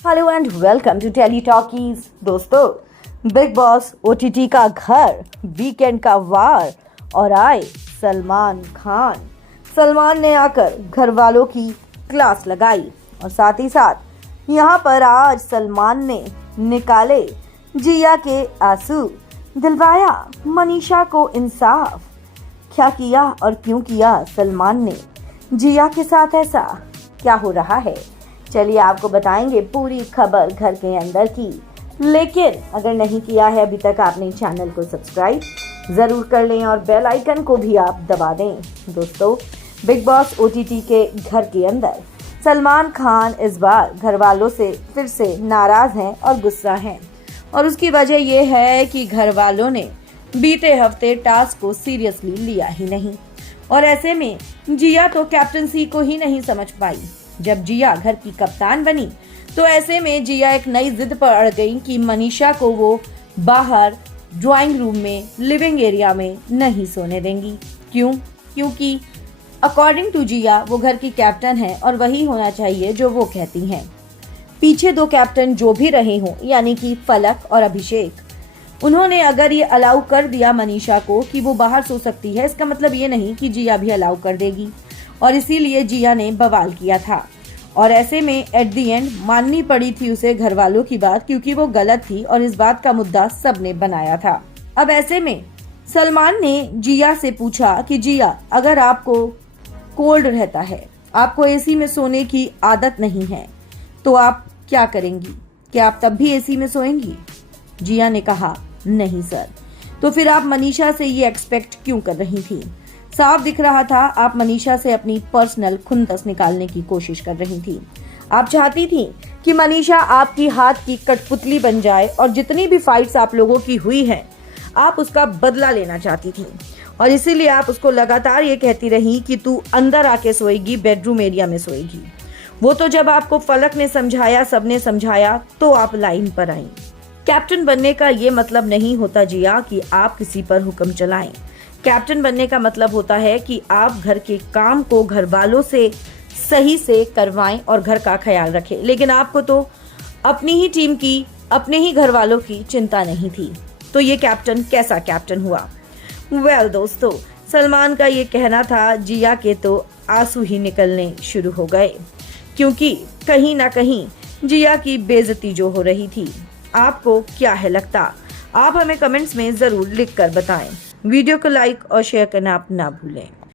Hello and welcome to Telly Talkies. दोस्तों, Bigg Boss OTT का घर, वीकेंड का वार और आए सलमान खान। सलमान ने आकर घर वालों की क्लास लगाई और साथ ही साथ यहाँ पर आज सलमान ने निकाले जिया के आंसू, दिलवाया मनीषा को इंसाफ। क्या किया और क्यों किया सलमान ने जिया के साथ ऐसा? क्या हो रहा है, चलिए आपको बताएंगे पूरी खबर घर के अंदर की। लेकिन अगर नहीं किया है अभी तक आपने चैनल को सब्सक्राइब जरूर कर लें और बेल आइकन को भी आप दबा दें। दोस्तों, बिग बॉस ओटीटी के घर के अंदर सलमान खान इस बार घर वालों से फिर से नाराज हैं और गुस्सा हैं, और उसकी वजह यह है कि घर वालों ने बीते हफ्ते टास्क को सीरियसली लिया ही नहीं, और ऐसे में जिया तो कैप्टनसी को ही नहीं समझ पाई। जब जिया घर की कप्तान बनी तो ऐसे में जिया एक नई जिद पर अड़ गई कि मनीषा को वो बाहर ड्राइंग रूम में, लिविंग एरिया में नहीं सोने देंगी। क्यों? क्योंकि अकॉर्डिंग टू जिया वो घर की कैप्टन है और वही होना चाहिए जो वो कहती हैं। पीछे दो कैप्टन जो भी रहे हों, यानी कि फलक और अभिषेक, उन्होंने अगर ये अलाउ कर दिया मनीषा को कि वो बाहर सो सकती है, इसका मतलब ये नहीं कि जिया भी अलाउ कर देगी, और इसीलिए जिया ने बवाल किया था। और ऐसे में एट दी एंड माननी पड़ी थी उसे घर वालों की बात, क्योंकि वो गलत थी और इस बात का मुद्दा सबने बनाया था। अब ऐसे में सलमान ने जिया से पूछा कि जिया, अगर आपको कोल्ड रहता है, आपको एसी में सोने की आदत नहीं है, तो आप क्या करेंगी? क्या आप तब भी एसी में सोएंगी? जिया ने कहा, नहीं सर। तो फिर आप मनीषा से ये एक्सपेक्ट क्यों कर रही थी? साफ दिख रहा था आप मनीषा से अपनी पर्सनल खुंदस निकालने की कोशिश कर रही थी। आप चाहती थी कि मनीषा आपकी हाथ की कठपुतली बन जाए और जितनी भी फाइट्स आप लोगों की हुई हैं, आप उसका बदला लेना चाहती थी, और इसीलिए आप उसको लगातार ये कहती रही कि तू अंदर आके सोएगी, बेडरूम एरिया में सोएगी। वो तो जब आपको फलक ने समझाया, सबने समझाया, तो आप लाइन पर आई। कैप्टन बनने का ये मतलब नहीं होता जिया कि आप किसी पर हुक्म चलाएं। कैप्टन बनने का मतलब होता है कि आप घर के काम को घर वालों से सही से करवाएं और घर का ख्याल रखें। लेकिन आपको तो अपनी ही टीम की, अपने ही घर वालों की चिंता नहीं थी, तो ये कैप्टन कैसा कैप्टन हुआ? वेल दोस्तों, सलमान का ये कहना था, जिया के तो आंसू ही निकलने शुरू हो गए, क्योंकि कहीं ना कहीं जिया की बेइज्जती जो हो रही थी। आपको क्या है लगता? आप हमें कमेंट्स में जरूर लिख कर बताएं। वीडियो को लाइक और शेयर करना आप ना भूलें।